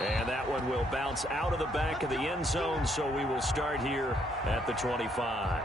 And that one will bounce out of the back of the end zone, so we will start here at the 25.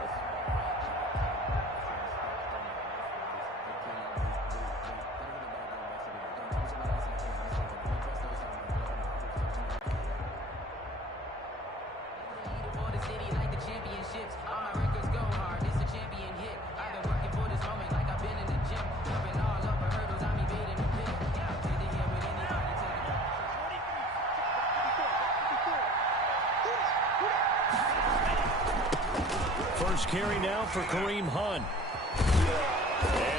First carry now for Kareem Hunt.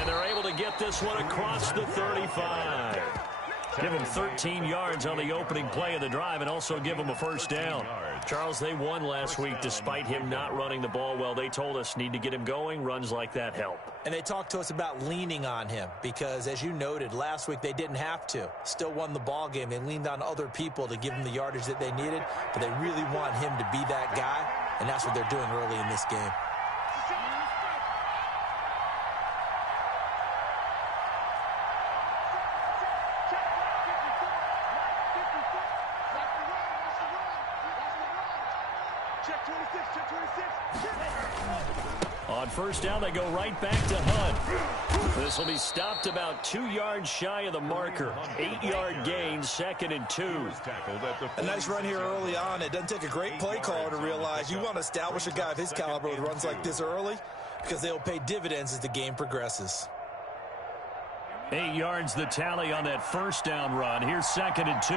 And they're able to get this one across the 35. Give him 13 yards on the opening play of the drive and also give him a first down. Charles, they won last week despite him not running the ball well. They told us need to get him going. Runs like that help. And they talked to us about leaning on him because, as you noted, last week they didn't have to. Still won the ball game. They leaned on other people to give them the yardage that they needed, but they really want him to be that guy, and that's what they're doing early in this game. On first down, they go right back to Hunt. This will be stopped about 2 yards shy of the marker. 8-yard gain, 2nd and 2. A nice run here early on. It doesn't take a great play caller to realize you want to establish a guy of his caliber with runs like this early because they'll pay dividends as the game progresses. 8 yards the tally on that first down run. Here's 2nd and 2.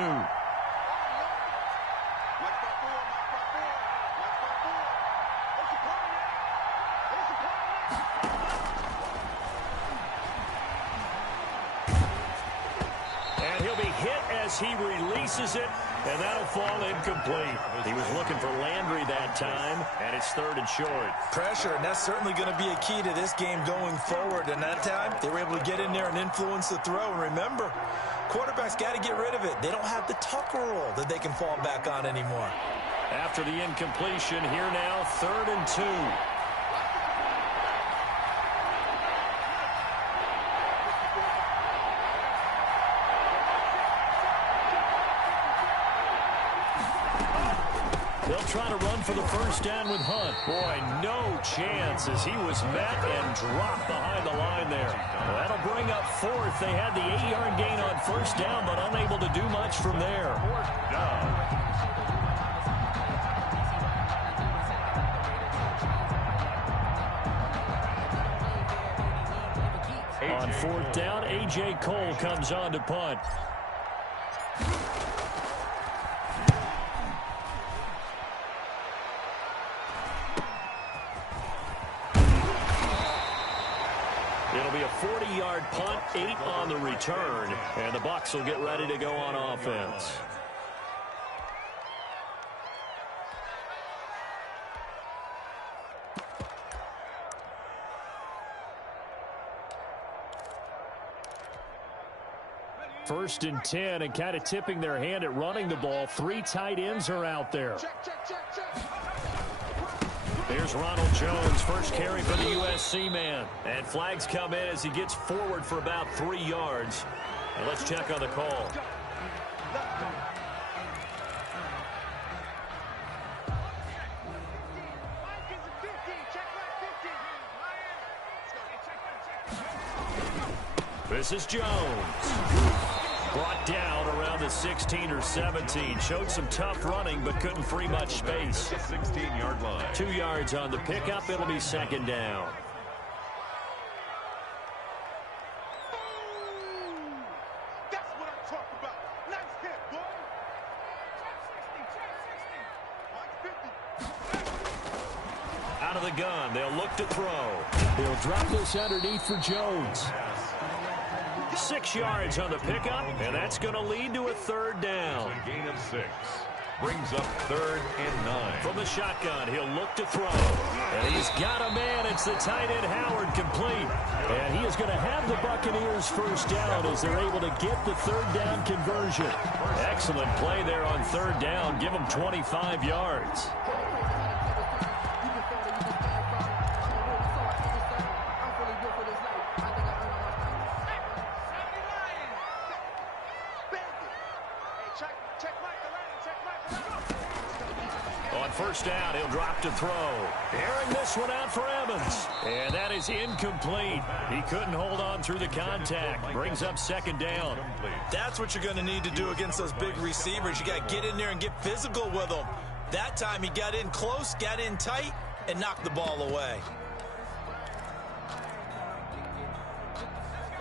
He releases it, and that'll fall incomplete. He was looking for Landry that time, and it's 3rd and short. Pressure, and that's certainly going to be a key to this game going forward. And that time, they were able to get in there and influence the throw. And remember, quarterbacks got to get rid of it. They don't have the Tucker roll that they can fall back on anymore. After the incompletion, here now, 3rd and 2. They'll try to run for the first down with Hunt. Boy, no chance as he was met and dropped behind the line there. That'll bring up 4th. They had the 8-yard gain on first down, but unable to do much from there. On 4th down, A.J. Cole comes on to punt. It'll be a 40-yard punt, 8 on the return, and the Bucs will get ready to go on offense. First and 10, and kind of tipping their hand at running the ball. 3 tight ends are out there. Here's Ronald Jones, first carry for the USC man. And flags come in as he gets forward for about 3 yards. And let's check on the call. This is Jones. Brought down around the 16 or 17. Showed some tough running, but couldn't free much space. 16-yard line. 2 yards on the pickup. It'll be 2nd down. That's what I'm talking about. Nice hit, boy. Out of the gun. They'll look to throw. They'll drop this underneath for Jones. 6 yards on the pickup, and that's going to lead to a 3rd down. A gain of 6. Brings up 3rd and 9. From the shotgun, he'll look to throw. And he's got a man. It's the tight end, Howard, complete. And he is going to have the Buccaneers first down as they're able to get the 3rd down conversion. Excellent play there on 3rd down. Give them 25 yards. On first down, he'll drop to throw. Airing this one out for Evans. And that is incomplete. He couldn't hold on through the contact. Brings up second down. That's what you're going to need to do against those big receivers. You got to get in there and get physical with them. That time he got in close, got in tight, and knocked the ball away.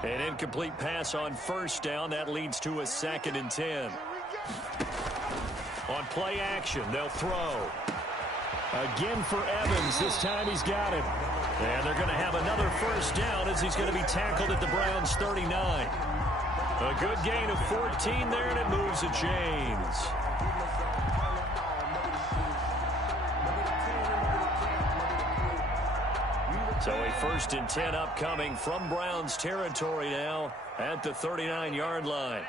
An incomplete pass on first down. That leads to a 2nd and 10. On play action, they'll throw. Again for Evans. This time he's got him. And they're going to have another first down as he's going to be tackled at the Browns' 39. A good gain of 14 there, and it moves the chains. So a 1st and 10 upcoming from Browns territory now at the 39-yard line.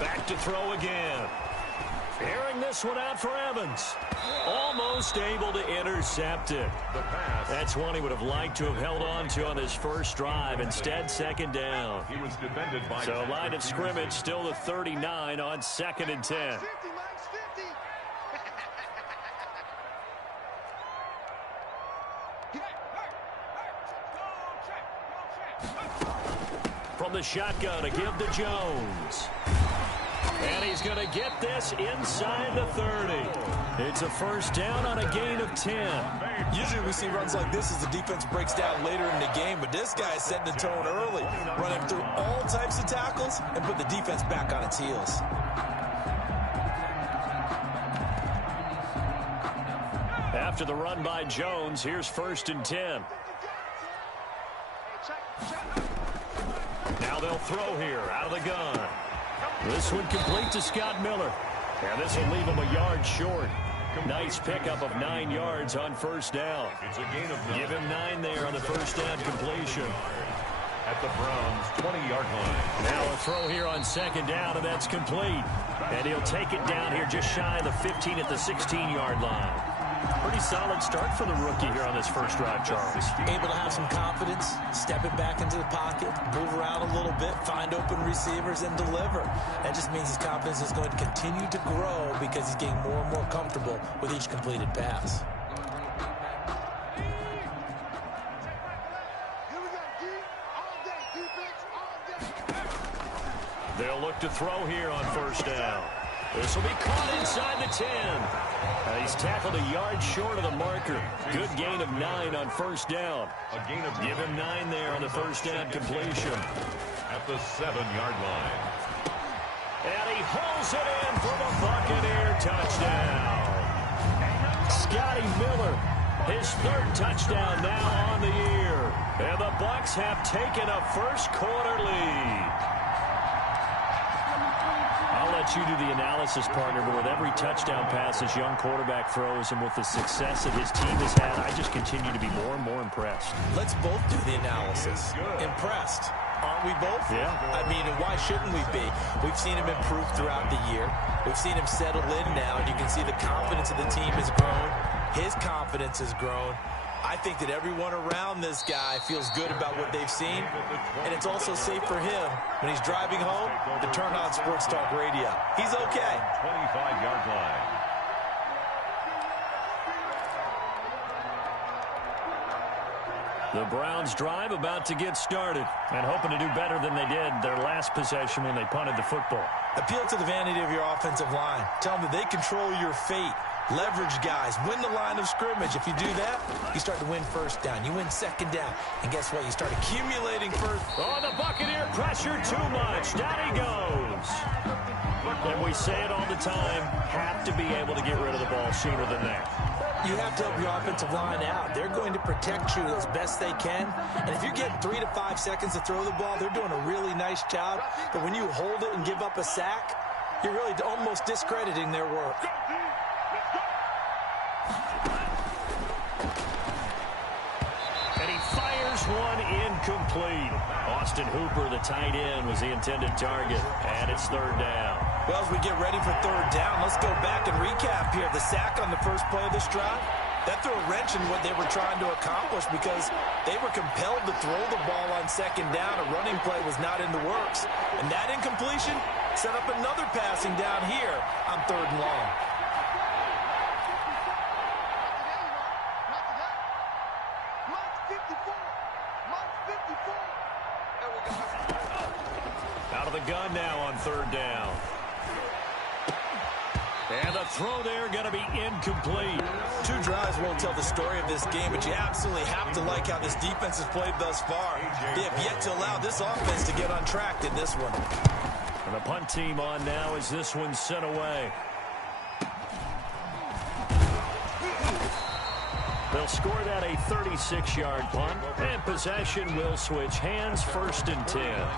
Back to throw again. Airing this one out for Evans. Almost able to intercept it. That's one he would have liked to have held on to on his first drive. Instead, 2nd down. He was defended by So line of scrimmage still the 39 on 2nd and 10. From the shotgun to give to Jones. And he's going to get this inside the 30. It's a first down on a gain of 10. Usually we see runs like this as the defense breaks down later in the game, but this guy is setting the tone early, running through all types of tackles and put the defense back on its heels. After the run by Jones, here's 1st and 10. Now they'll throw here out of the gun. This one complete to Scott Miller. And this will leave him a yard short. Nice pickup of 9 yards on first down. It's a gain of 9. Give him 9 there on the first down completion. At the Browns' 20-yard line. Now a throw here on 2nd down, and that's complete. And he'll take it down here just shy of the 15 at the 16-yard line. Pretty solid start for the rookie here on this first drive, Charles. Able to have some confidence, step it back into the pocket, move around a little bit, find open receivers, and deliver. That just means his confidence is going to continue to grow because he's getting more and more comfortable with each completed pass. They'll look to throw here on first down. This will be caught inside the 10. He's tackled a yard short of the marker. Good gain of 9 on first down. Give him 9 there on the first down completion. At the 7-yard line. And he hauls it in for the Buccaneer touchdown. Scotty Miller, his 3rd touchdown now on the year. And the Bucs have taken a first-quarter lead. I'll let you do the analysis, partner, but with every touchdown pass this young quarterback throws and with the success that his team has had, I just continue to be more and more impressed. Let's both do the analysis. Impressed. Aren't we both? Yeah. I mean, and why shouldn't we be? We've seen him improve throughout the year. We've seen him settle in now, and you can see the confidence of the team has grown. His confidence has grown. I think that everyone around this guy feels good about what they've seen, and it's also safe for him when he's driving home to turn on Sports Talk Radio. He's okay. 25-yard line. The Browns drive about to get started and hoping to do better than they did their last possession when they punted the football. Appeal to the vanity of your offensive line. Tell them that they control your fate. Leverage guys. Win the line of scrimmage. If you do that, you start to win first down. You win 2nd down. And guess what? You start accumulating first. Oh, the Buccaneer pressure too much. Down he goes. And we say it all the time, have to be able to get rid of the ball sooner than that. You have to help your offensive line out. They're going to protect you as best they can. And if you're getting 3 to 5 seconds to throw the ball, they're doing a really nice job. But when you hold it and give up a sack, you're really almost discrediting their work. And he fires one incomplete. Austin Hooper, the tight end, was the intended target. And it's 3rd down. Well, as we get ready for 3rd down, let's go back and recap here. The sack on the first play of this drive, That threw a wrench in what they were trying to accomplish because they were compelled to throw the ball on second down. A running play was not in the works. And that incompletion set up another passing down here on third and long. Out of the gun now on third down. And the throw there going to be incomplete. Two drives won't tell the story of this game, but you absolutely have to like how this defense has played thus far. They have yet to allow this offense to get untracked in this one. And the punt team on now as this one's sent away. They'll score that a 36-yard punt, and possession will switch hands, 1st and 10.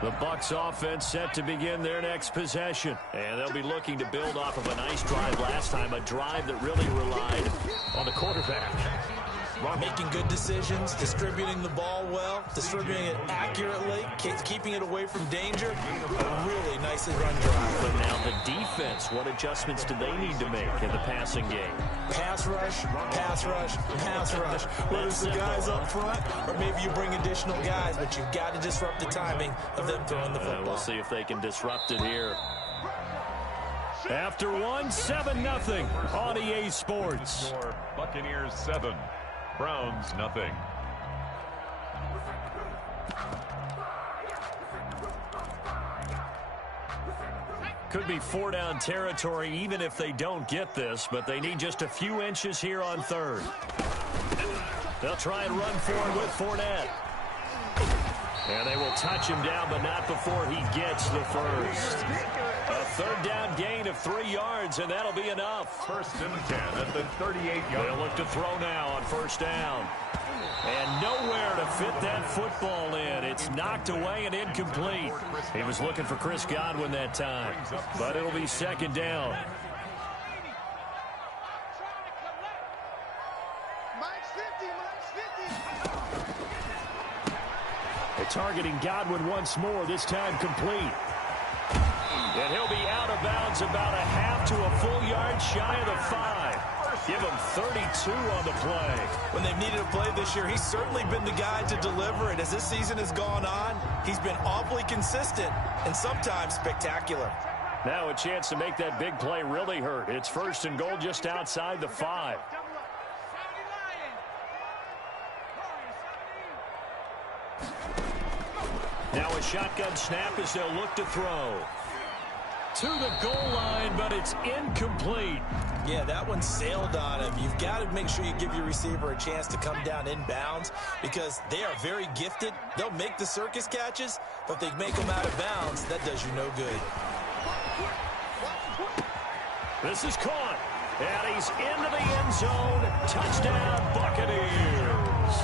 The Bucs offense set to begin their next possession. And they'll be looking to build off of a nice drive last time, a drive that really relied on the quarterback. Making good decisions, distributing the ball well, distributing it accurately, keeping it away from danger. A really nicely run drive. But now the defense, what adjustments do they need to make in the passing game? Pass rush, pass rush, pass rush. Whether it's the guys up front or maybe you bring additional guys, but you've got to disrupt the timing of them throwing the football. We'll see if they can disrupt it here. After one, 7-0 on EA Sports. Buccaneers 7, Browns nothing. Could be 4-down territory even if they don't get this, but they need just a few inches here on third. They'll try and run for it with Fournette. And they will touch him down, but not before he gets the first. A 3rd down gain of 3 yards, and that'll be enough. 1st and 10 at the 38-yard. They'll look to throw now on 1st down. And nowhere to fit that football in. It's knocked away and incomplete. He was looking for Chris Godwin that time, but it'll be 2nd down. They're targeting Godwin once more, this time complete. And he'll be out of bounds about a half to a full yard shy of the 5. Give him 32 on the play. When they've needed a play this year, he's certainly been the guy to deliver it. As this season has gone on, he's been awfully consistent and sometimes spectacular. Now a chance to make that big play really hurt. It's 1st and goal just outside the 5. Now a shotgun snap as they'll look to throw. To the goal line, but it's incomplete. Yeah, that one sailed on him. You've got to make sure you give your receiver a chance to come down inbounds because they are very gifted. They'll make the circus catches, but if they make them out of bounds, that does you no good. This is caught, and he's into the end zone. Touchdown, Buccaneers.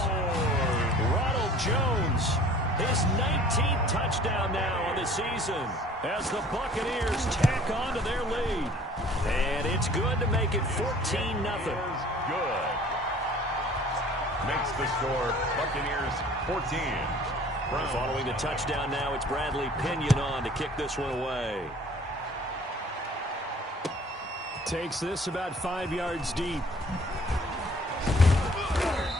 Ronald Jones, his 19th touchdown now on the season as the Buccaneers tack on to their lead. And it's good to make it 14-0. Good. Makes the score Buccaneers 14. Following the touchdown now, it's Bradley Pinion on to kick this one away. Takes this about 5 yards deep.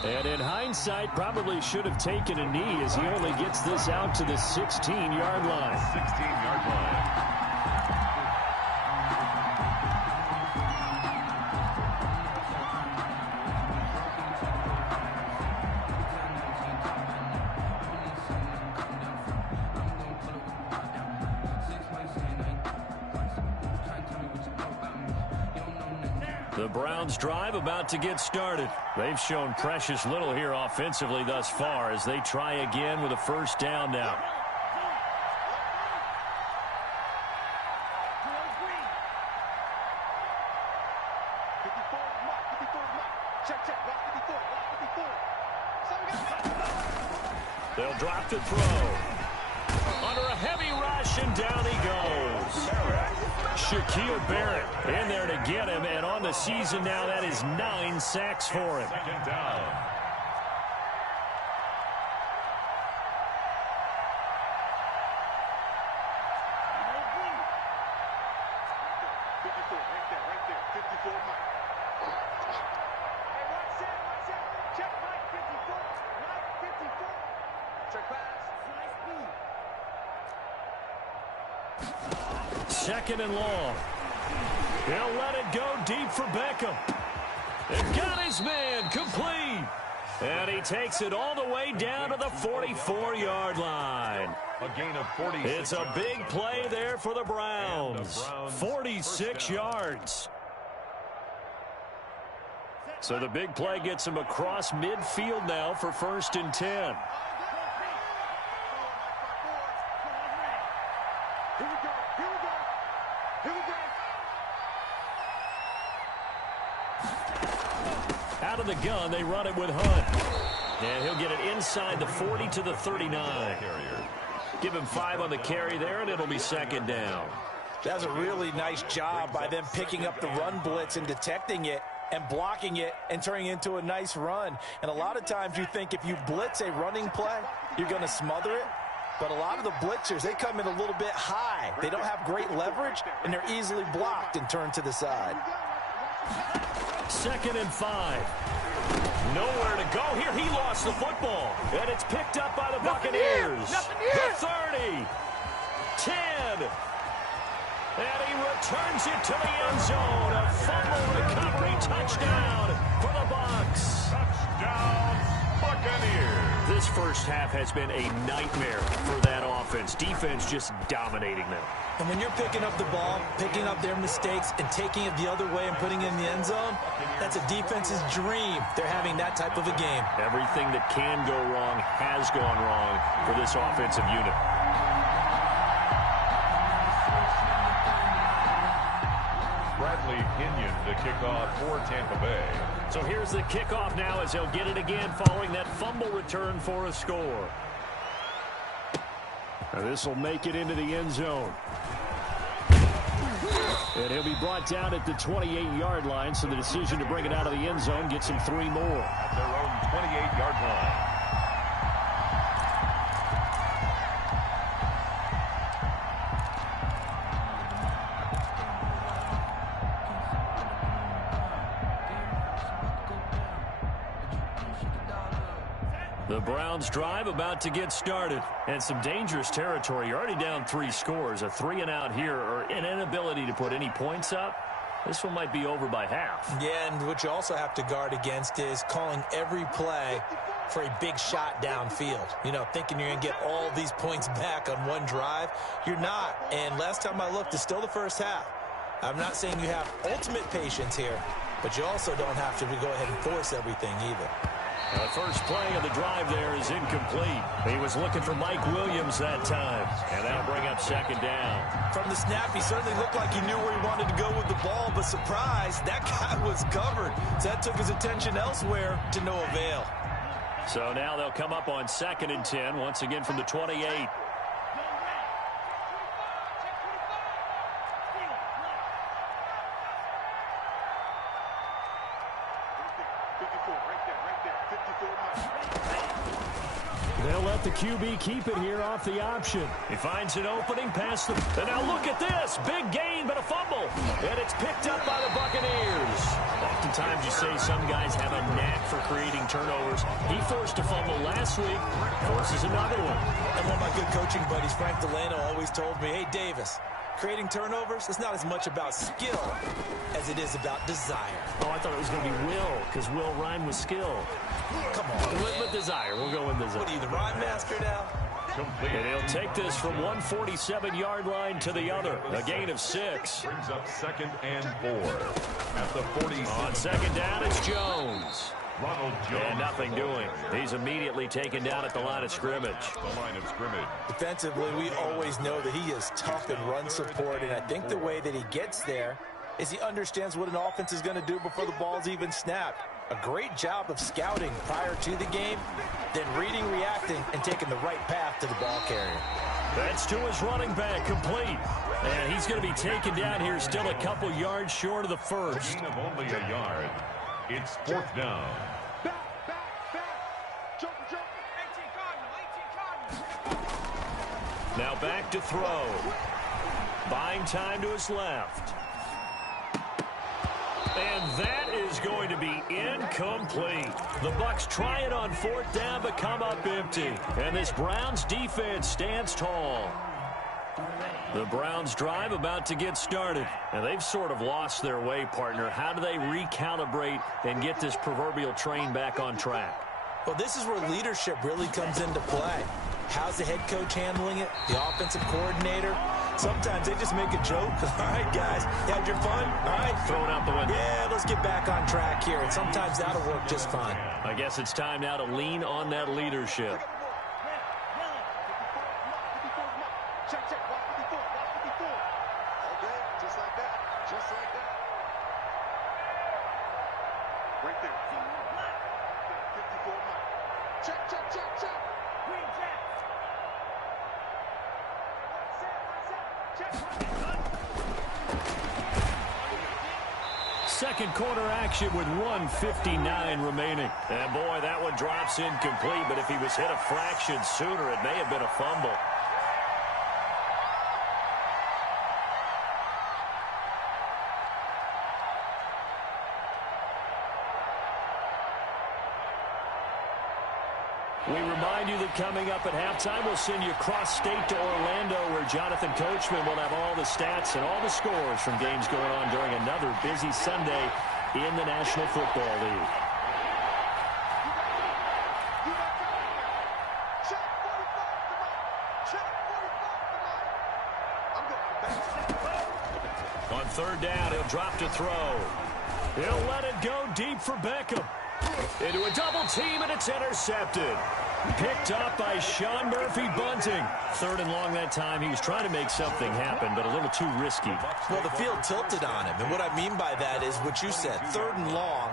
And in hindsight, probably should have taken a knee as he only gets this out to the 16-yard line. 16-yard line. The Browns drive about to get started. They've shown precious little here offensively thus far as they try again with a 1st down now. They'll drop to throw. Under a heavy rush, and down he goes. Shaquille Barrett in there to get him, and on the season now, that is 9 sacks for him. 2nd down. Second and long. He'll let it go deep for Beckham. They've got his man complete. And he takes it all the way down to the 44-yard line. A gain of 46. It's a big play there for the Browns. 46 yards. So the big play gets him across midfield now for 1st and 10. Here we go. Here we go. Here we go. Out of the gun, they run it with Hunt. And he'll get it inside the 40 to the 39. Give him 5 on the carry there, and it'll be 2nd down. That's a really nice job by them picking up the run blitz and detecting it and blocking it and turning it into a nice run. And a lot of times you think if you blitz a running play, you're going to smother it. But a lot of the blitzers, they come in a little bit high. They don't have great leverage, and they're easily blocked and turned to the side. 2nd and 5. Nowhere to go here. He lost the football. And it's picked up by the Buccaneers. The 30. 10. And he returns it to the end zone. A fumble recovery touchdown for the Bucs. Touchdown, Buccaneers. This first half has been a nightmare for that offense. Defense just dominating them. And when you're picking up the ball, picking up their mistakes, and taking it the other way and putting it in the end zone, that's a defense's dream. They're having that type of a game. Everything that can go wrong has gone wrong for this offensive unit. Bradley Pinion to kick off for Tampa Bay. So here's the kickoff now as he'll get it again following that fumble return for a score. Now this will make it into the end zone. And he'll be brought down at the 28-yard line, so the decision to bring it out of the end zone gets him 3 more. At their own 28-yard line. The Browns drive about to get started. And some dangerous territory. You're already down 3 scores. A 3-and-out here, or an inability to put any points up. This one might be over by half. Yeah, and what you also have to guard against is calling every play for a big shot downfield. You know, thinking you're going to get all these points back on one drive. You're not. And last time I looked, it's still the first half. I'm not saying you have ultimate patience here, but you also don't have to go ahead and force everything either. The first play of the drive there is incomplete. He was looking for Mike Williams that time. And that'll bring up 2nd down. From the snap, he certainly looked like he knew where he wanted to go with the ball, but surprise, that guy was covered. So that took his attention elsewhere to no avail. So now they'll come up on 2nd and 10, once again from the 28. They'll let the QB keep it here off the option. He finds an opening past the... And now look at this. Big gain, but a fumble. And it's picked up by the Buccaneers. Oftentimes you say some guys have a knack for creating turnovers. He forced a fumble last week. Forces another one. And one of my good coaching buddies, Frank Delano, always told me, hey, Davis, creating turnovers, it's not as much about skill as it is about desire. Oh, I thought it was going to be will, because will rhyme with skill. Come on. With desire. We'll go with desire. What are you, the rhyme master now? Complete. And he'll take this from one 47-yard line to the other. A gain of 6. Brings up 2nd and 4. At the 46. On 2nd down, it's Jones. Ronald Jones. And nothing doing. He's immediately taken down at the line of scrimmage. The line of scrimmage. Defensively, we always know that he is tough in run support, and I think the way that he gets there is he understands what an offense is going to do before the ball's even snapped. A great job of scouting prior to the game, then reading, reacting, and taking the right path to the ball carrier. That's to his running back, complete. And he's going to be taken down here, still a couple yards short of the first. Gain of only a yard. It's 4th down. Back. Jump. 18 Cardinal. Now back to throw. Buying time to his left. And that is going to be incomplete. The Bucs try it on 4th down, but come up empty. And this Browns defense stands tall. The Browns drive about to get started. And they've sort of lost their way, partner. How do they recalibrate and get this proverbial train back on track? Well, this is where leadership really comes into play. How's the head coach handling it? The offensive coordinator? Sometimes they just make a joke. All right, guys, you had your fun? All right. Throw it out the window. Yeah, let's get back on track here. And sometimes that'll work just fine. I guess it's time now to lean on that leadership. Check, check. Watch 54. Watch 54. Okay, just like that. Just like that. Right there. 54 Mike. Check, check, check, check. Green check. Second quarter action with 1:59 remaining. And boy, that one drops incomplete, but if he was hit a fraction sooner, it may have been a fumble. We remind you that coming up at halftime, we'll send you cross-state to Orlando, where Jonathan Coachman will have all the stats and all the scores from games going on during another busy Sunday in the National Football League. On 3rd down, he'll drop to throw. He'll let it go deep for Beckham. Into a double team, and it's intercepted. Picked up by Sean Murphy-Bunting. 3rd and long that time. He was trying to make something happen, but a little too risky. Well, the field tilted on him, and what I mean by that is what you said. 3rd and long,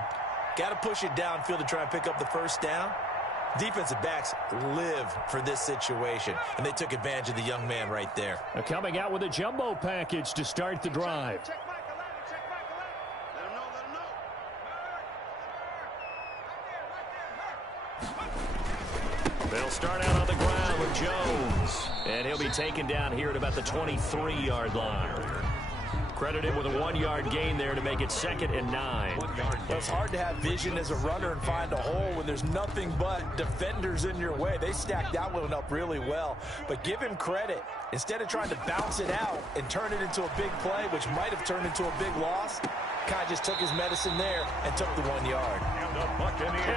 got to push it downfield to try and pick up the 1st down. Defensive backs live for this situation, and they took advantage of the young man right there. They're coming out with a jumbo package to start the drive. Check Mike 11. Check Mike 11. Let him know. Let him know. They'll start out on the ground with Jones. And he'll be taken down here at about the 23-yard line. Credit him with a 1-yard gain there to make it 2nd and 9. Well, it's hard to have vision as a runner and find a hole when there's nothing but defenders in your way. They stacked that one up really well. But give him credit. Instead of trying to bounce it out and turn it into a big play, which might have turned into a big loss, kind of just took his medicine there and took the 1 yard.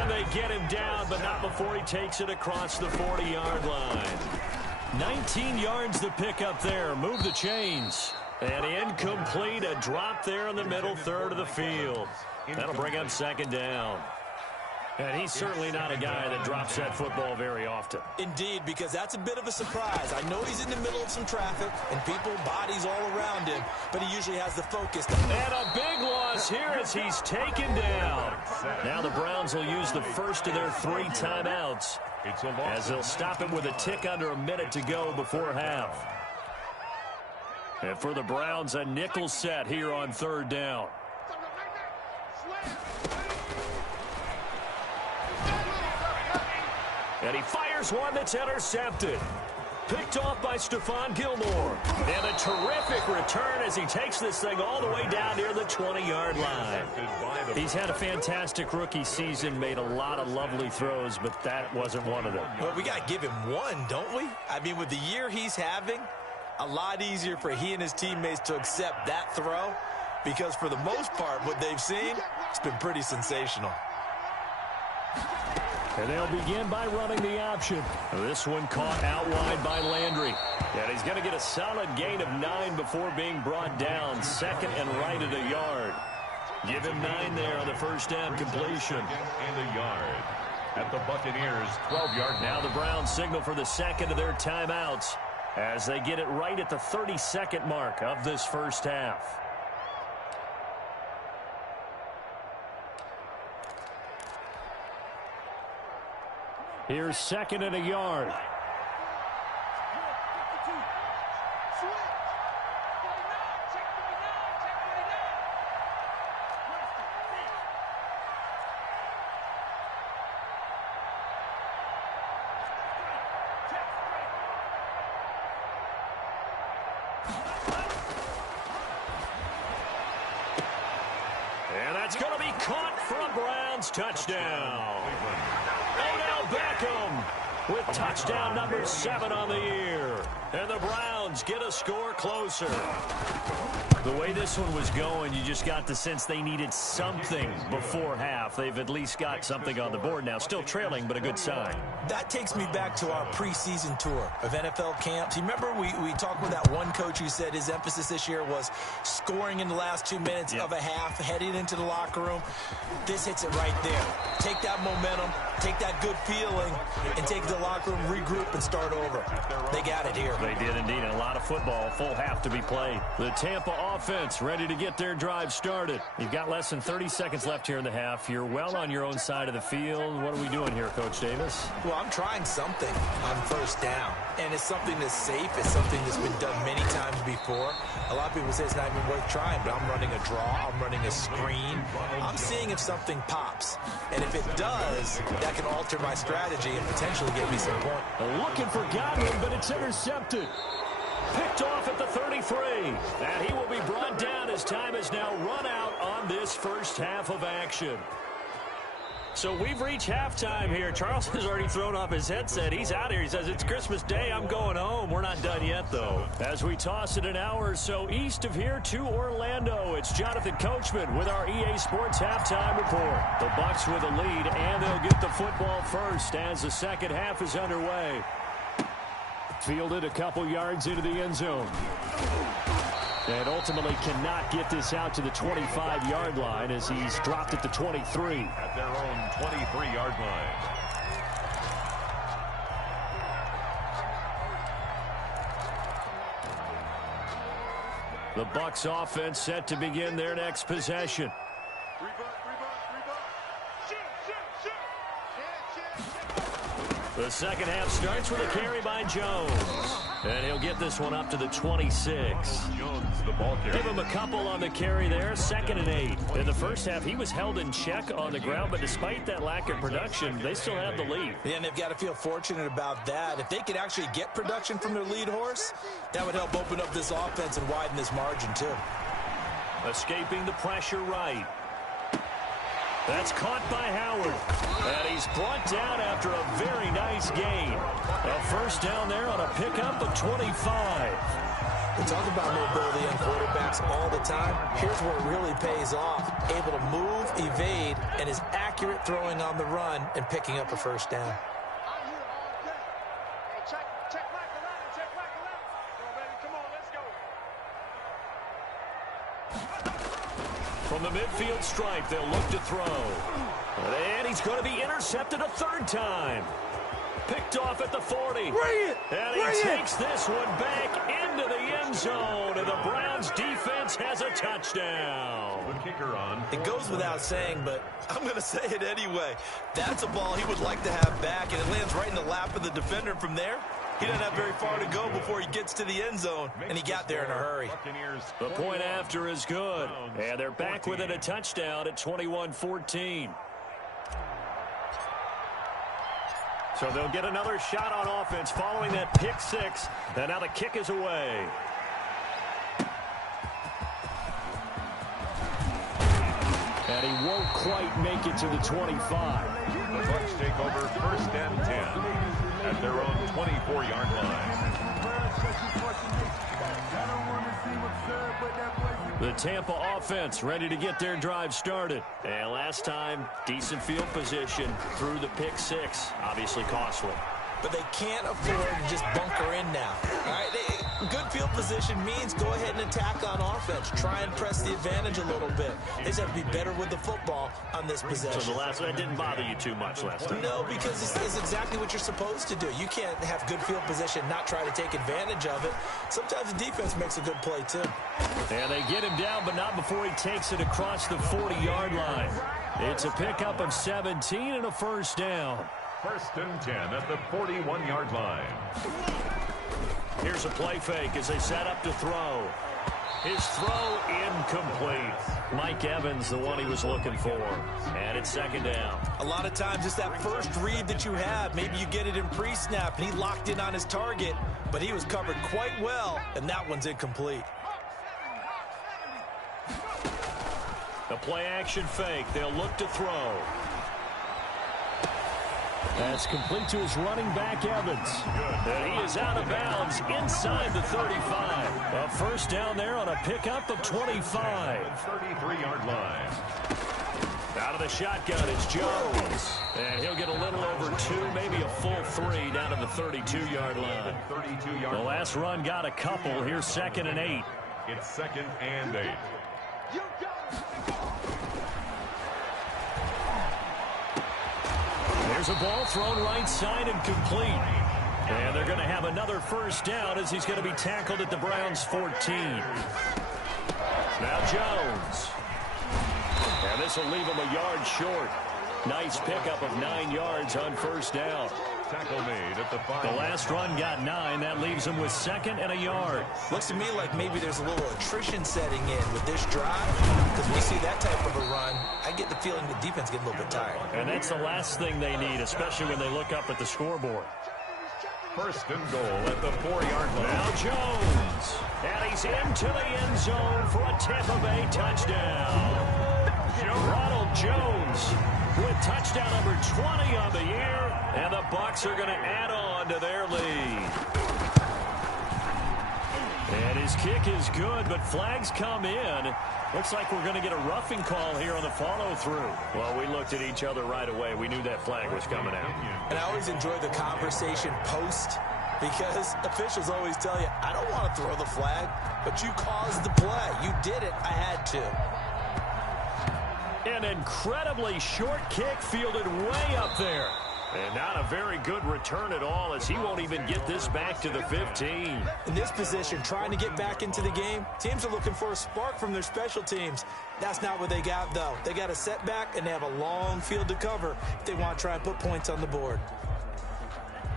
And they get him down, but not before he takes it across the 40-yard line. 19 yards to pick up there. Move the chains. And incomplete, a drop there in the middle 3rd of the field. That'll bring up 2nd down. And he's certainly not a guy that drops that football very often. Indeed, because that's a bit of a surprise. I know he's in the middle of some traffic and people, bodies all around him, but he usually has the focus. And a big loss here as he's taken down. Now the Browns will use the first of their 3 timeouts as they'll stop it with a tick under a minute to go before half. And for the Browns, a nickel set here on 3rd down. And he fires one that's intercepted. Picked off by Stephon Gilmore. And a terrific return as he takes this thing all the way down near the 20-yard line. He's had a fantastic rookie season, made a lot of lovely throws, but that wasn't one of them. Well, we got to give him one, don't we? I mean, with the year he's having, a lot easier for he and his teammates to accept that throw, because for the most part, what they've seen, it's been pretty sensational. And they'll begin by running the option. This one caught out wide by Landry. And he's going to get a solid gain of 9 before being brought down. 2nd and right at a yard. Give him 9 there on the 1st down completion. And a yard at the Buccaneers' 12-yard. Now the Browns signal for the 2nd of their timeouts as they get it right at the 32nd mark of this first half. Here's 2nd and a yard. And Browns. Touchdown. Odell Beckham with touchdown number 7 on the year. And the Browns get a score closer. The way this one was going, you just got the sense they needed something before half. They've at least got something on the board now. Still trailing, but a good sign. That takes me back to our preseason tour of NFL camps. You remember we talked with that one coach who said his emphasis this year was scoring in the last 2 minutes of a half, heading into the locker room. This hits it right there. Take that momentum, take that good feeling, and take the locker room, regroup, and start over. They got it here. They did indeed. A lot of football, full half to be played. The Tampa offense ready to get their drive started. You've got less than 30 seconds left here in the half. You're well on your own side of the field. What are we doing here, Coach Davis? Well, I'm trying something on first down, and it's something that's safe. It's something that's been done many times before. A lot of people say it's not even worth trying, but I'm running a draw. I'm running a screen. I'm seeing if something pops, and if it does, that can alter my strategy and potentially give me some point. Looking for Godwin, but it's intercepted. Picked off at the 33. And he will be brought down as time has now run out on this first half of action. So we've reached halftime here. Charles has already thrown off his headset. He's out here. He says, it's Christmas Day. I'm going home. We're not done yet, though. As we toss it an hour or so east of here to Orlando, it's Jonathan Coachman with our EA Sports Halftime Report. The Bucs with a lead, and they'll get the football first as the second half is underway. Fielded a couple yards into the end zone. And ultimately cannot get this out to the 25-yard line as he's dropped at the 23. At their own 23-yard line. The Bucs offense set to begin their next possession. The second half starts with a carry by Jones. And he'll get this one up to the 26. Jones, the ball carrier. Give him a couple on the carry there, 2nd and 8. In the first half, he was held in check on the ground, but despite that lack of production, they still have the lead. Yeah, and they've got to feel fortunate about that. If they could actually get production from their lead horse, that would help open up this offense and widen this margin, too. Escaping the pressure right. That's caught by Howard. And he's brought down after a very nice gain. A first down there on a pickup of 25. We talk about mobility on quarterbacks all the time. Here's where it really pays off. Able to move, evade, and is accurate throwing on the run and picking up a first down. From the midfield stripe, they'll look to throw. And he's going to be intercepted a 3rd time. Picked off at the 40. And he takes this one back into the end zone. And the Browns defense has a touchdown. The kicker on. It goes without saying, but I'm going to say it anyway. That's a ball he would like to have back, and it lands right in the lap of the defender from there. He doesn't have very far to go before he gets to the end zone, and he got there in a hurry. The point after is good, and they're back within a touchdown at 21-14. So they'll get another shot on offense following that pick 6, and now the kick is away. And he won't quite make it to the 25. The Bucs take over 1st and 10. At their own 24-yard line. The Tampa offense ready to get their drive started. And last time, decent field position through the pick 6. Obviously costly. But they can't afford to just bunker in now. All right, good field position means go ahead and attack on offense. Try and press the advantage a little bit. They just have to be better with the football on this possession. So the last one didn't bother you too much last time? No, because it's exactly what you're supposed to do. You can't have good field position, not try to take advantage of it. Sometimes the defense makes a good play, too. And they get him down, but not before he takes it across the 40-yard line. It's a pickup of 17 and a first down. 1st and 10 at the 41-yard line. Here's a play fake as they set up to throw. His throw incomplete. Mike Evans, the one he was looking for. And it's 2nd down. A lot of times it's that first read that you have. Maybe you get it in pre-snap, and he locked in on his target, but he was covered quite well, and that one's incomplete. A play action fake. They'll look to throw. That's complete to his running back, Evans. And he is out of bounds inside the 35. A first down there on a pickup of 25. 33-yard line. Out of the shotgun, it's Jones. And he'll get a little over 2, maybe a full 3 down to the 32-yard line. The last run got a couple. Here's 2nd and 8. It's 2nd and 8. There's a ball thrown right side and complete. And they're going to have another first down as he's going to be tackled at the Browns' 14. Now Jones. And this will leave him a yard short. Nice pickup of 9 yards on first down. Tackle made at the 5. The last run got 9. That leaves him with 2nd and a yard. Looks to me like maybe there's a little attrition setting in with this drive. Because we see that type of a run, I get the feeling the defense getting a little bit tired. And that's the last thing they need, especially when they look up at the scoreboard. First and goal at the 4-yard line. Now Jones. And he's into the end zone for a Tampa Bay touchdown. Ronald Jones with touchdown number 20 on the year. And the Bucs are going to add on to their lead. And his kick is good, but flags come in. Looks like we're going to get a roughing call here on the follow-through. Well, we looked at each other right away. We knew that flag was coming out. And I always enjoy the conversation post because officials always tell you, I don't want to throw the flag, but you caused the play. You did it. I had to. An incredibly short kick fielded way up there. And not a very good return at all as he won't even get this back to the 15. In this position, trying to get back into the game, teams are looking for a spark from their special teams. That's not what they got, though. They got a setback, and they have a long field to cover if they want to try and put points on the board.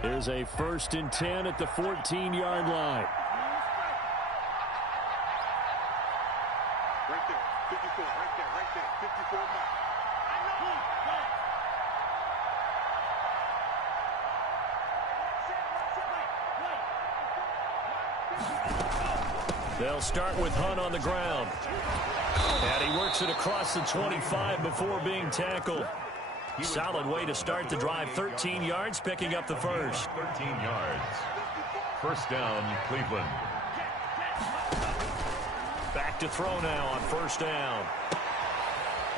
There's a 1st and 10 at the 14-yard line. Right there, 54, right there, 54 mark. They'll start with Hunt on the ground. And he works it across the 25 before being tackled. Solid way to start the drive. 13 yards, picking up the first. 13 yards. First down, Cleveland. Back to throw now on first down.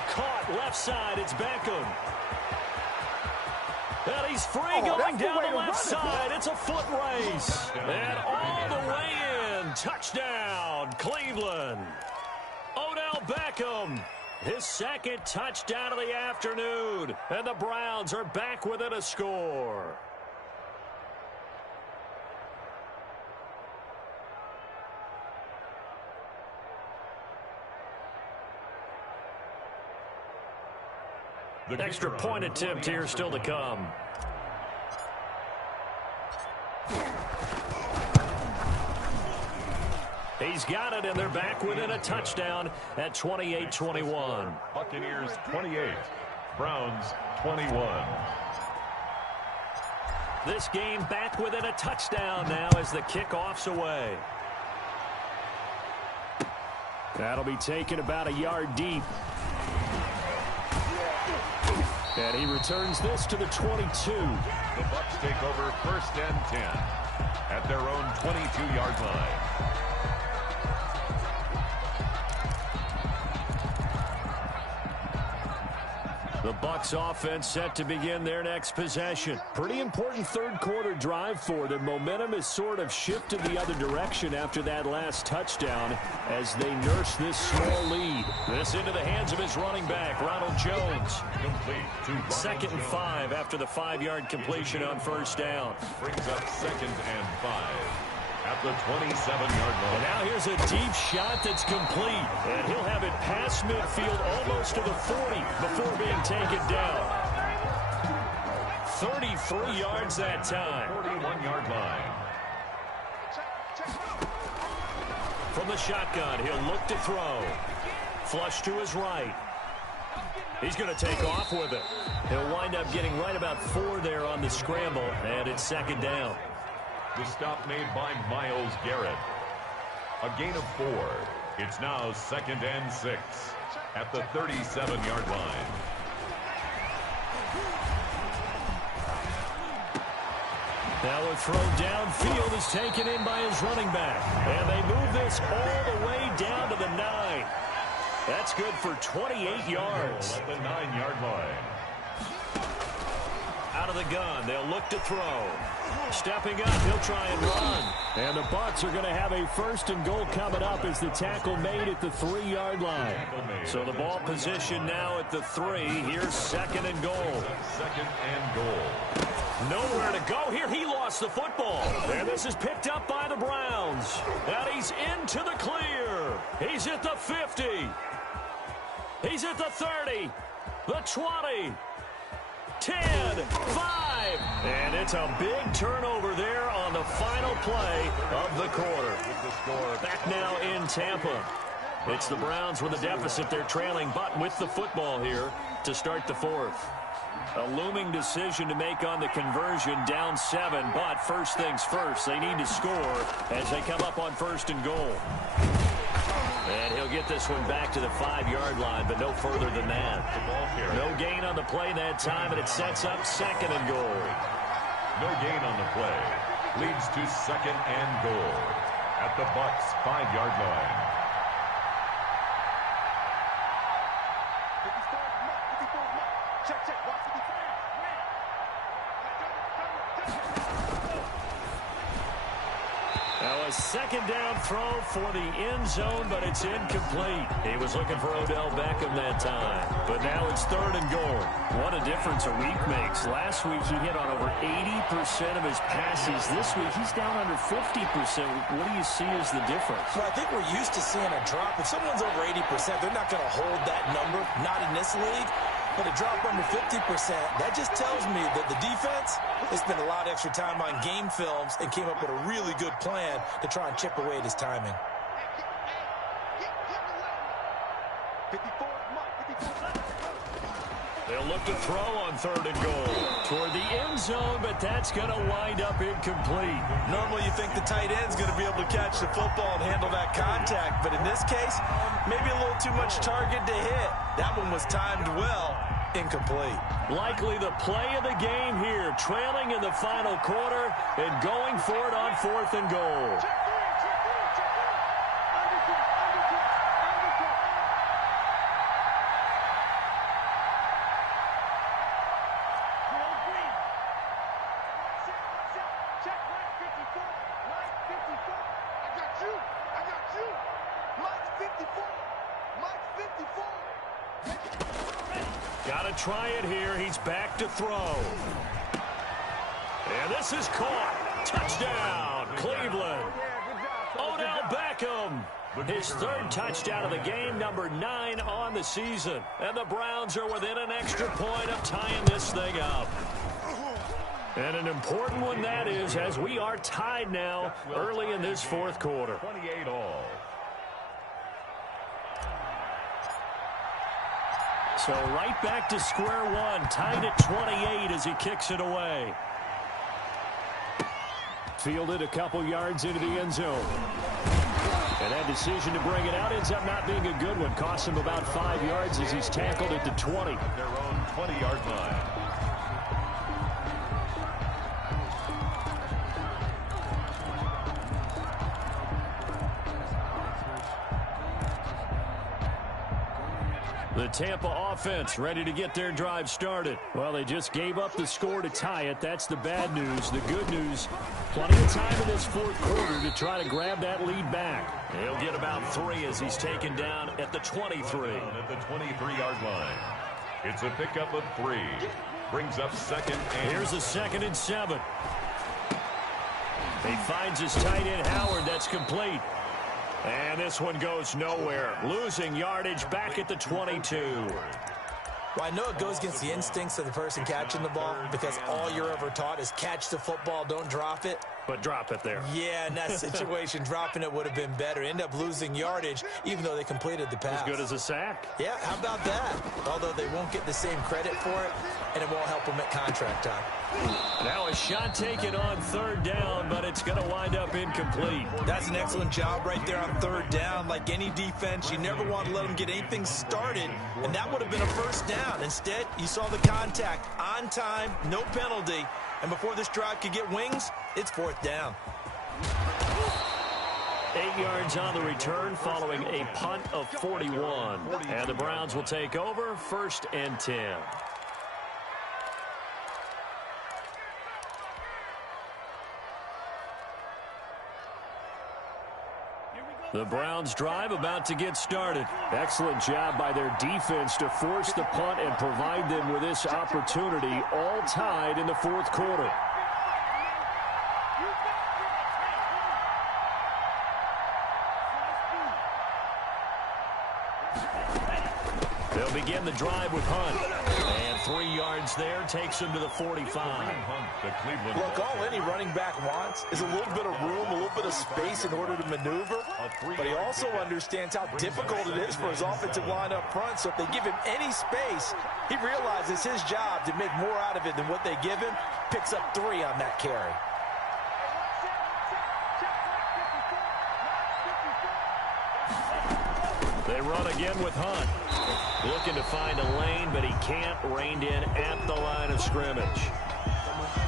Caught left side. It's Beckham. And he's free going down the left side. It's a foot race. And all the way in. Touchdown, Cleveland. Odell Beckham. His 2nd touchdown of the afternoon. And the Browns are back within a score. The extra point attempt here still to come. He's got it, and they're back within a touchdown at 28-21. Buccaneers 28, Browns 21. This game back within a touchdown now as the kickoff's away. That'll be taken about a yard deep. And he returns this to the 22. The Bucs take over 1st and 10 at their own 22-yard line. The Bucs offense set to begin their next possession. Pretty important third-quarter drive for them. Momentum has sort of shifted the other direction after that last touchdown as they nurse this small lead. This into the hands of his running back, Ronald Jones. Complete. 2nd and 5 after the 5-yard completion on first down. Brings up 2nd and 5. At the 27-yard line. And now here's a deep shot that's complete. And he'll have it past midfield almost to the 40 before being taken down. 33 yards that time. 41-yard line. From the shotgun, he'll look to throw. Flush to his right. He's going to take off with it. He'll wind up getting right about 4 there on the scramble, and it's 2nd down. The stop made by Myles Garrett. A gain of 4. It's now 2nd and 6 at the 37-yard line. Now a throw downfield is taken in by his running back. And they move this all the way down to the 9. That's good for 28 yards. At the 9-yard line. Out of the gun, they'll look to throw. Stepping up, he'll try and run. And the Bucs are going to have a 1st and goal coming up as the tackle made at the 3-yard line. So the ball position now at the 3. Here's 2nd and goal. 2nd and goal. Nowhere to go here. He lost the football. And this is picked up by the Browns. And he's into the clear. He's at the 50. He's at the 30. The 20. 10, 5. And it's a big turnover there on the final play of the quarter. Back now in Tampa. It's the Browns with a deficit. They're trailing, but with the football here to start the 4th. A looming decision to make on the conversion, down 7, but first things first, they need to score as they come up on 1st and goal. And he'll get this one back to the 5-yard line, but no further than that. No gain on the play that time, and it sets up 2nd and goal. No gain on the play. Leads to 2nd and goal at the Bucs 5-yard line. A 2nd down throw for the end zone, but it's incomplete. He was looking for Odell Beckham that time. But now it's 3rd and goal. What a difference a week makes. Last week he hit on over 80% of his passes. This week he's down under 50%. What do you see as the difference? Well, I think we're used to seeing a drop. If someone's over 80%, they're not going to hold that number, not in this league. But a drop under 50%, that just tells me that the defense has spent a lot of extra time on game films and came up with a really good plan to try and chip away at his timing. They'll look to throw on 3rd and goal toward the end zone, but that's going to wind up incomplete. Normally you think the tight end's going to be able to catch the football and handle that contact, but in this case, maybe a little too much target to hit. That one was timed well. Incomplete. Likely the play of the game here, trailing in the final quarter and going for it on 4th and goal. Got to try it here. He's back to throw. And this is caught. Touchdown, Cleveland. Odell Beckham. His 3rd touchdown of the game, number 9 on the season. And the Browns are within an extra point of tying this thing up. And an important one that is, as we are tied now early in this 4th quarter. 28 all. So right back to square one, tied at 28 as he kicks it away. Fielded a couple yards into the end zone. And that decision to bring it out ends up not being a good one. Costs him about 5 yards as he's tackled at the 20. Their own 20-yard line. The Tampa offense ready to get their drive started. Well, they just gave up the score to tie it. That's the bad news. The good news, plenty of time in this 4th quarter to try to grab that lead back. He'll get about 3 as he's taken down at the 23. At the 23-yard line. It's a pickup of 3. Brings up 2nd and... Here's a 2nd and 7. He finds his tight end, Howard. That's complete. And this one goes nowhere. Losing yardage back at the 22. Well, I know it goes against the instincts of the person catching the ball because all you're ever taught is catch the football, don't drop it. but drop it there. Yeah, in that situation, dropping it would have been better. End up losing yardage, even though they completed the pass. As good as a sack. Yeah, how about that? Although they won't get the same credit for it, and it won't help them at contract time. Now a shot taken on third down, but it's going to wind up incomplete. That's an excellent job right there on third down. Like any defense, you never want to let them get anything started, and that would have been a first down. Instead, you saw the contact on time, no penalty, and before this drive could get wings, it's fourth down. 8 yards on the return following a punt of 41. And the Browns will take over, 1st and 10. The Browns drive about to get started. Excellent job by their defense to force the punt and provide them with this opportunity, all tied in the 4th quarter. They'll begin the drive with Hunt. And 3 yards there takes him to the 45. Look, all any running back wants is a little bit of room, a little bit of space in order to maneuver. But he also understands how difficult it is for his offensive line up front. So if they give him any space, he realizes his job to make more out of it than what they give him. Picks up 3 on that carry. They run again with Hunt. Looking to find a lane, but he can't. Reined in at the line of scrimmage.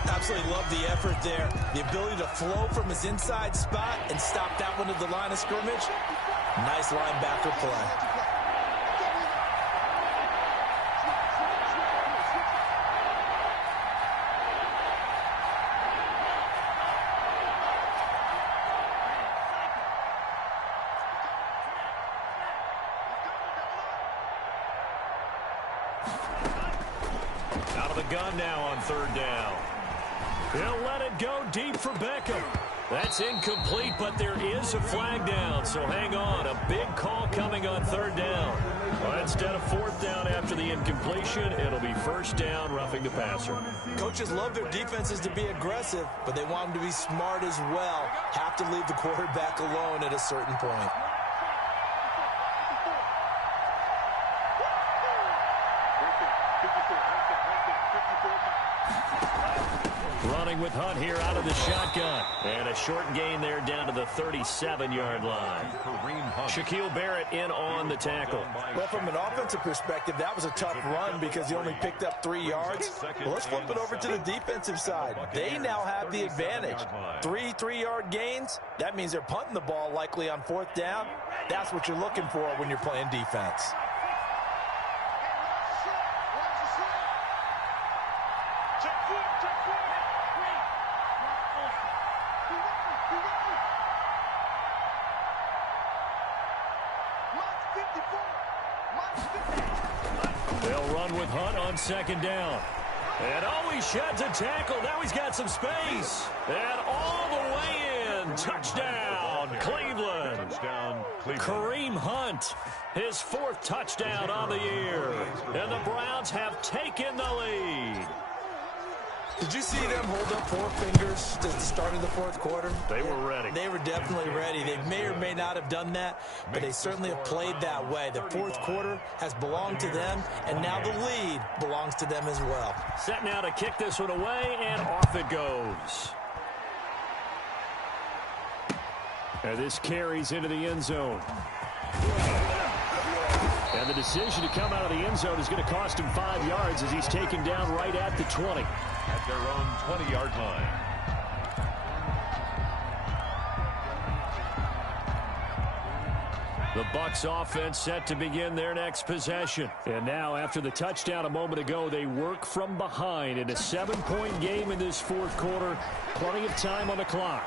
Absolutely love the effort there. The ability to flow from his inside spot and stop that one at the line of scrimmage. Nice linebacker play. Out of the gun now on third down. He'll let it go deep for Beckham. That's incomplete, but there is a flag down, so hang on. A big call coming on third down. Well, instead of fourth down after the incompletion, it'll be first down, roughing the passer. Coaches love their defenses to be aggressive, but they want them to be smart as well. Have to leave the quarterback alone at a certain point. Running with Hunt here out of the shotgun. And a short gain there down to the 37-yard line. Shaquille Barrett in on the tackle. Well, from an offensive perspective, that was a tough run because he only picked up 3 yards. Well, let's flip it over to the defensive side. They now have the advantage. 3 3-yard gains. That means they're punting the ball likely on fourth down. That's what you're looking for when you're playing defense. They'll run with Hunt on second down. And he shed to tackle. Now he's got some space. And all the way in. Touchdown, Cleveland. Kareem Hunt, his 4th touchdown on the year. And the Browns have taken the lead. Did you see them hold up 4 fingers at the start of the 4th quarter? They were ready. They were definitely ready. They may or may not have done that, but they certainly have played that way. The 4th quarter has belonged to them, and now the lead belongs to them as well. Set now to kick this one away, and off it goes. And this carries into the end zone. And the decision to come out of the end zone is going to cost him 5 yards as he's taken down right at the 20. At their own 20-yard line. The Bucs offense set to begin their next possession. And now, after the touchdown a moment ago, they work from behind in a 7-point game in this 4th quarter. Plenty of time on the clock.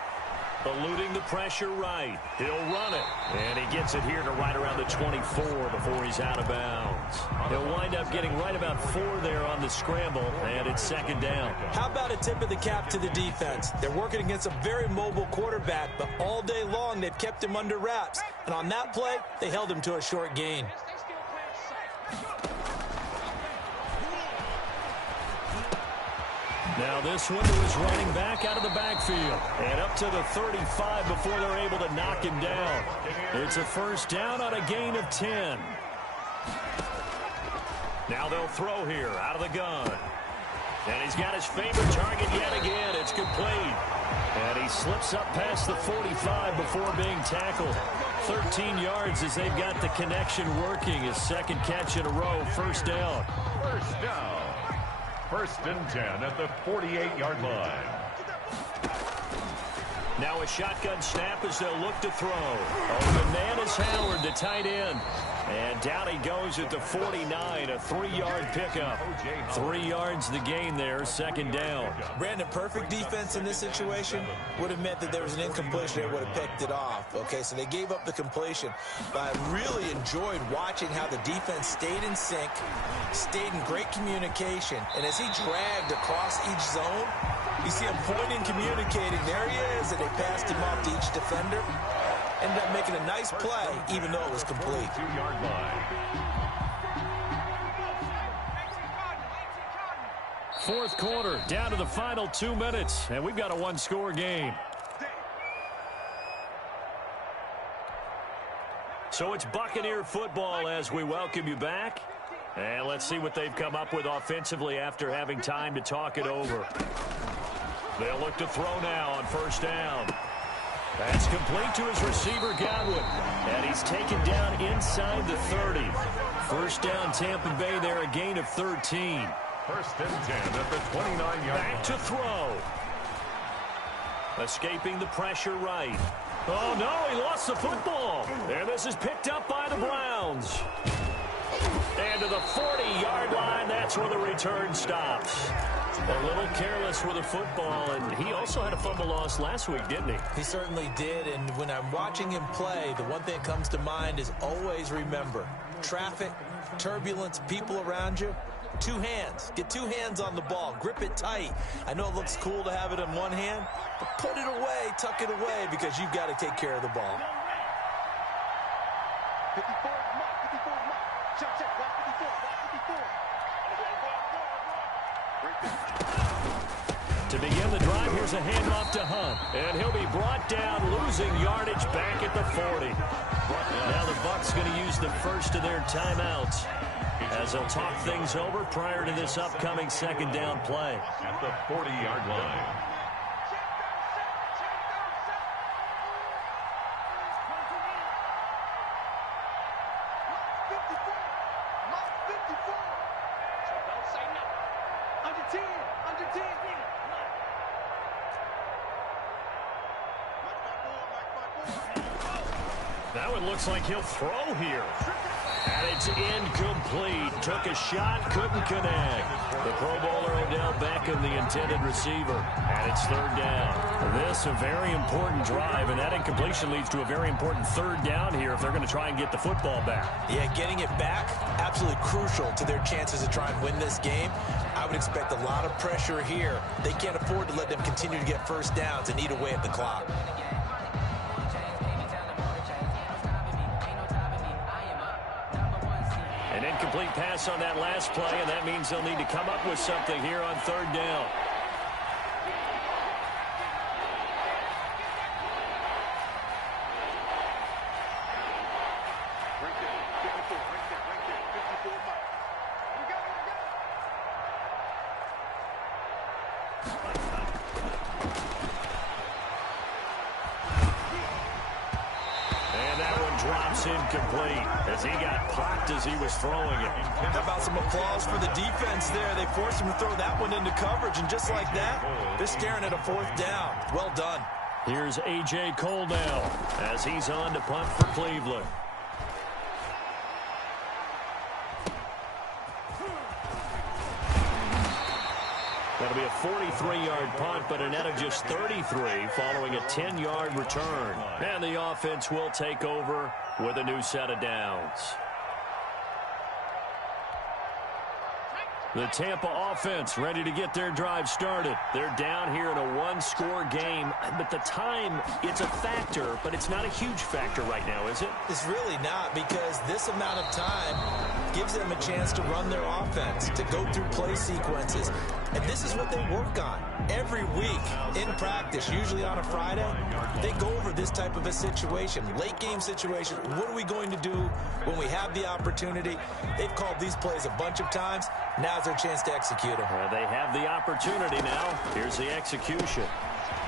Eluding the pressure right. He'll run it. And he gets it here to right around the 24 before he's out of bounds. He'll wind up getting right about 4 there on the scramble, and it's second down. How about a tip of the cap to the defense? They're working against a very mobile quarterback, but all day long they've kept him under wraps. And on that play, they held him to a short gain. Now this one to his running back out of the backfield. And up to the 35 before they're able to knock him down. It's a first down on a gain of 10. Now they'll throw here out of the gun. And he's got his favorite target yet again. It's complete. And he slips up past the 45 before being tackled. 13 yards as they've got the connection working. His second catch in a row. First down. First down. First and 10 at the 48-yard line. Now a shotgun snap as they'll look to throw. Oh, the man is Howard, the tight end. And down he goes at the 49, a 3-yard pickup. 3 yards the gain there, second down. Brandon, perfect defense in this situation would have meant that there was an incompletion. They would have picked it off. Okay, so they gave up the completion. But I really enjoyed watching how the defense stayed in sync, stayed in great communication. And as he dragged across each zone, you see him pointing, communicating. There he is, and they passed him off to each defender. Ended up making a nice play, even though it was complete. 2-yard line. Fourth quarter, down to the final 2 minutes, and we've got a one-score game. So it's Buccaneer football as we welcome you back. And let's see what they've come up with offensively after having time to talk it over. They'll look to throw now on first down. That's complete to his receiver, Godwin. And he's taken down inside the 30. First down, Tampa Bay there, a gain of 13. First and 10 at the 29-yard line. Back to throw. Escaping the pressure right. Oh, no, he lost the football. And this is picked up by the Browns. And to the 40-yard line, that's where the return stops. A little careless with the football, and he also had a fumble loss last week, didn't he? He certainly did, and when I'm watching him play, the one thing that comes to mind is always remember, traffic, turbulence, people around you, 2 hands. Get 2 hands on the ball. Grip it tight. I know it looks cool to have it in one hand, but put it away, tuck it away, because you've got to take care of the ball. 54 mark, 54 mark. Check, check, watch 54, watch 54. To begin the drive, here's a handoff to Hunt. And he'll be brought down, losing yardage back at the 40. Now the Bucs going to use the first of their timeouts as they'll talk things over prior to this upcoming second down play. At the 40-yard line. Now it looks like he'll throw here. And it's incomplete. Took a shot, couldn't connect. The Pro Bowler Odell Beckham, the intended receiver. And it's third down. This a very important drive, and that incompletion leads to a very important third down here if they're going to try and get the football back. Yeah, getting it back, absolutely crucial to their chances to try and win this game. I would expect a lot of pressure here. They can't afford to let them continue to get first downs and eat away at the clock. An incomplete pass on that last play, and that means they'll need to come up with something here on third down. Right there, 54, right there, 54 mark. We got it, And that one drops incomplete as he got popped as he was throwing it. How about some applause for the defense there? They forced him to throw that one into coverage, and just like that, they're staring at a fourth down. Well done. Here's A.J. Cole now as he's on to punt for Cleveland. That'll be a 43-yard punt, but a net of just 33 following a 10-yard return. And the offense will take over with a new set of downs. The Tampa offense ready to get their drive started. They're down here in a one-score game, but the time, it's a factor, but it's not a huge factor right now, is it? It's really not, because this amount of time, gives them a chance to run their offense, to go through play sequences. And this is what they work on every week in practice, usually on a Friday. They go over this type of a situation, late game situation. What are we going to do when we have the opportunity? They've called these plays a bunch of times. Now's their chance to execute them. They have the opportunity now. Here's the execution.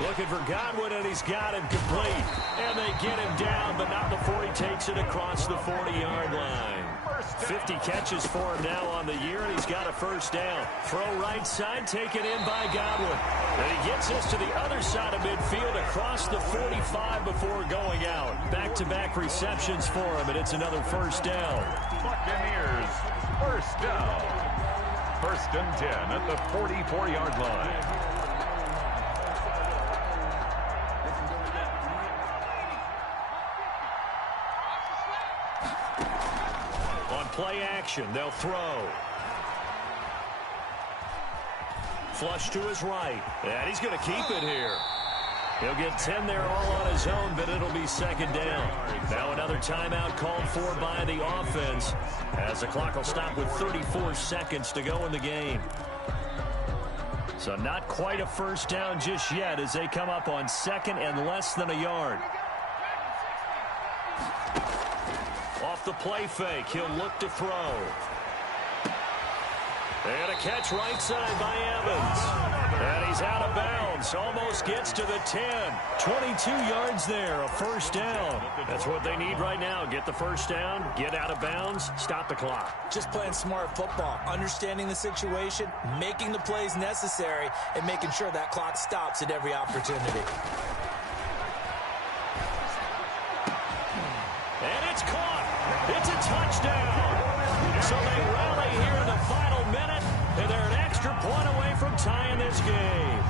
Looking for Godwin, and he's got him complete. And they get him down, but not before he takes it across the 40-yard line. 50 catches for him now on the year, and he's got a first down. Throw right side, taken in by Godwin. And he gets this to the other side of midfield across the 45 before going out. Back-to-back receptions for him, and it's another first down. Buccaneers, first down. First and 10 at the 44-yard line. Play action, they'll throw. Flush to his right, and he's going to keep it here. He'll get 10 there all on his own, but it'll be second down. Now another timeout called for by the offense, as the clock will stop with 34 seconds to go in the game. So not quite a first down just yet as they come up on second and less than a yard. Off the play fake, he'll look to throw. And a catch right side by Evans. And he's out of bounds, almost gets to the 10. 22 yards there, a first down. That's what they need right now. Get the first down, get out of bounds, stop the clock. Just playing smart football, understanding the situation, making the plays necessary, and making sure that clock stops at every opportunity. And it's caught. It's a touchdown. So they rally here in the final minute, and they're an extra point away from tying this game.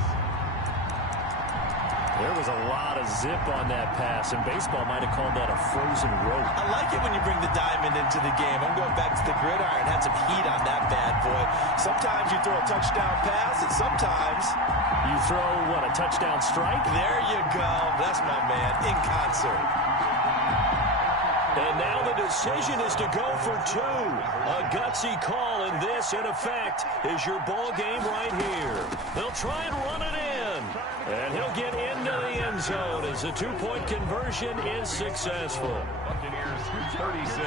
There was a lot of zip on that pass, and baseball might have called that a frozen rope. I like it when you bring the diamond into the game. I'm going back to the gridiron. Had some heat on that bad boy. Sometimes you throw a touchdown pass, and sometimes you throw, what, a touchdown strike? There you go. That's my man, in concert. And now the decision is to go for two. A gutsy call, and this, in effect, is your ball game right here. They'll try and run it in. And he'll get into the end zone as the two-point conversion is successful. Buccaneers 36,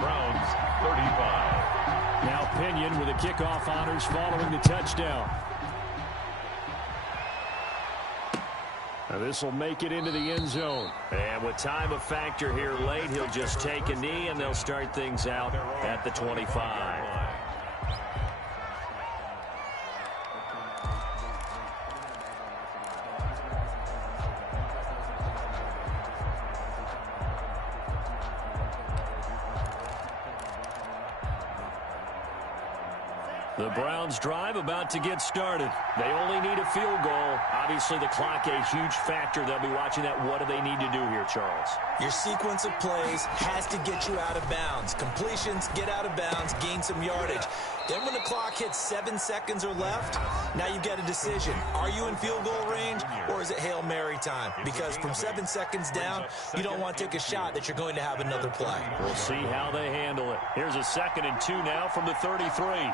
Browns 35. Now Pinion with the kickoff honors following the touchdown. Now this will make it into the end zone. And with time a factor here late, he'll just take a knee, and they'll start things out at the 25. The Browns drive about to get started. They only need a field goal. Obviously, the clock a huge factor. They'll be watching that. What do they need to do here, Charles? Your sequence of plays has to get you out of bounds. Completions, get out of bounds, gain some yardage. Then when the clock hits 7 seconds or left, now you've got a decision. Are you in field goal range, or is it Hail Mary time? Because from 7 seconds down, you don't want to take a shot that you're going to have another play. We'll see how they handle it. Here's a 2nd and 2 now from the 33.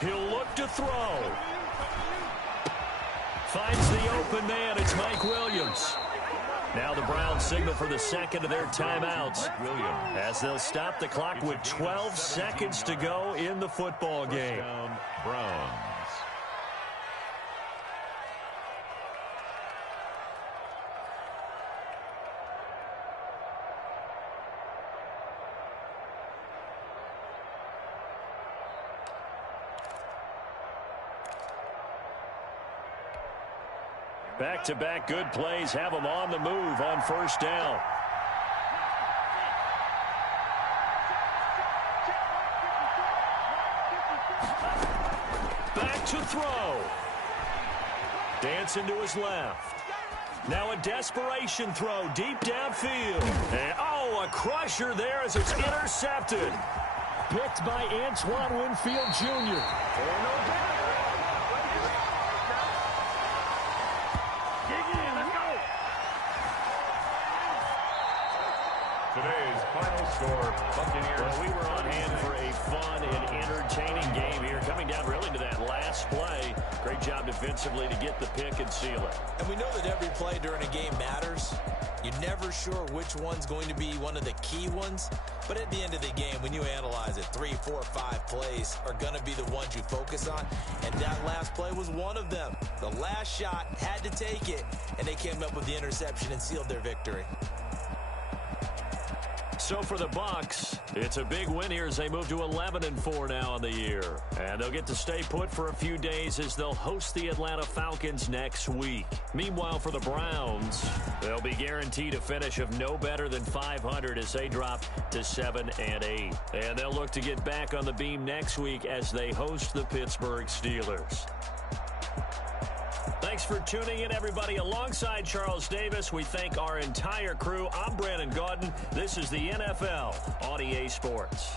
He'll look to throw. Finds the open man. It's Mike Williams. Now the Browns signal for the second of their timeouts, as they'll stop the clock with 12 seconds to go in the football game. Browns. Back-to-back good plays have them on the move on first down. Back to throw. Dancing to his left. Now a desperation throw deep downfield. And, oh, a crusher there as it's intercepted. Picked by Antoine Winfield Jr. Today's final score, Buccaneers. Well, we were on hand for a fun and entertaining game here. Coming down really to that last play. Great job defensively to get the pick and seal it. And we know that every play during a game matters. You're never sure which one's going to be one of the key ones. But at the end of the game, when you analyze it, 3, 4, 5 plays are going to be the ones you focus on. And that last play was one of them. The last shot had to take it, and they came up with the interception and sealed their victory. So for the Bucs, it's a big win here as they move to 11-4 now on the year. And they'll get to stay put for a few days as they'll host the Atlanta Falcons next week. Meanwhile, for the Browns, they'll be guaranteed a finish of no better than 500 as they drop to 7-8. And they'll look to get back on the beam next week as they host the Pittsburgh Steelers. Thanks for tuning in, everybody. Alongside Charles Davis, we thank our entire crew. I'm Brandon Gaudin. This is the NFL on EA Sports.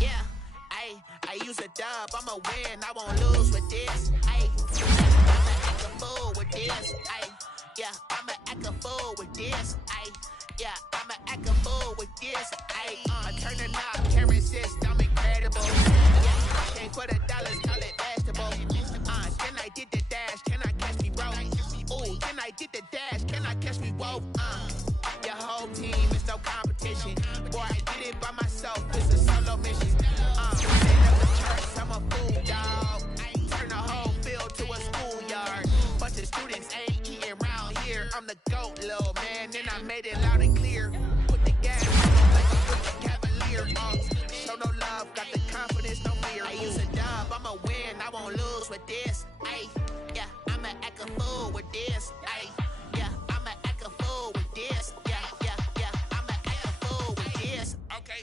Yeah, I use a dub. I'ma win. I won't lose with this. I'ma act a fool with this. Yeah, I'ma act a fool with this. Yeah, I'ma act a fool with this. I turn the knob, can't resist. I'm incredible. Yeah, I came for the dollars, call it vegetable. Then I did the dash. Can I catch me, bro? Ooh, then I did the dash. Can I catch me, whoa? Your whole team is no competition. Boy, I did it by myself. It's a solo mission. I'm a fool, dog. Turn the whole field to a schoolyard. Bunch of students ain't eating around here. I'm the GOAT, little man, and I made it loud and clear. Put the gas on like a freaking Cavalier. Show no love, got the confidence, no fear. I use a dub, I'ma win, I won't lose with this. Yeah, I'ma act a fool with this. Yeah, I'ma act a fool with this. Yeah, I'ma act a fool with this. Okay.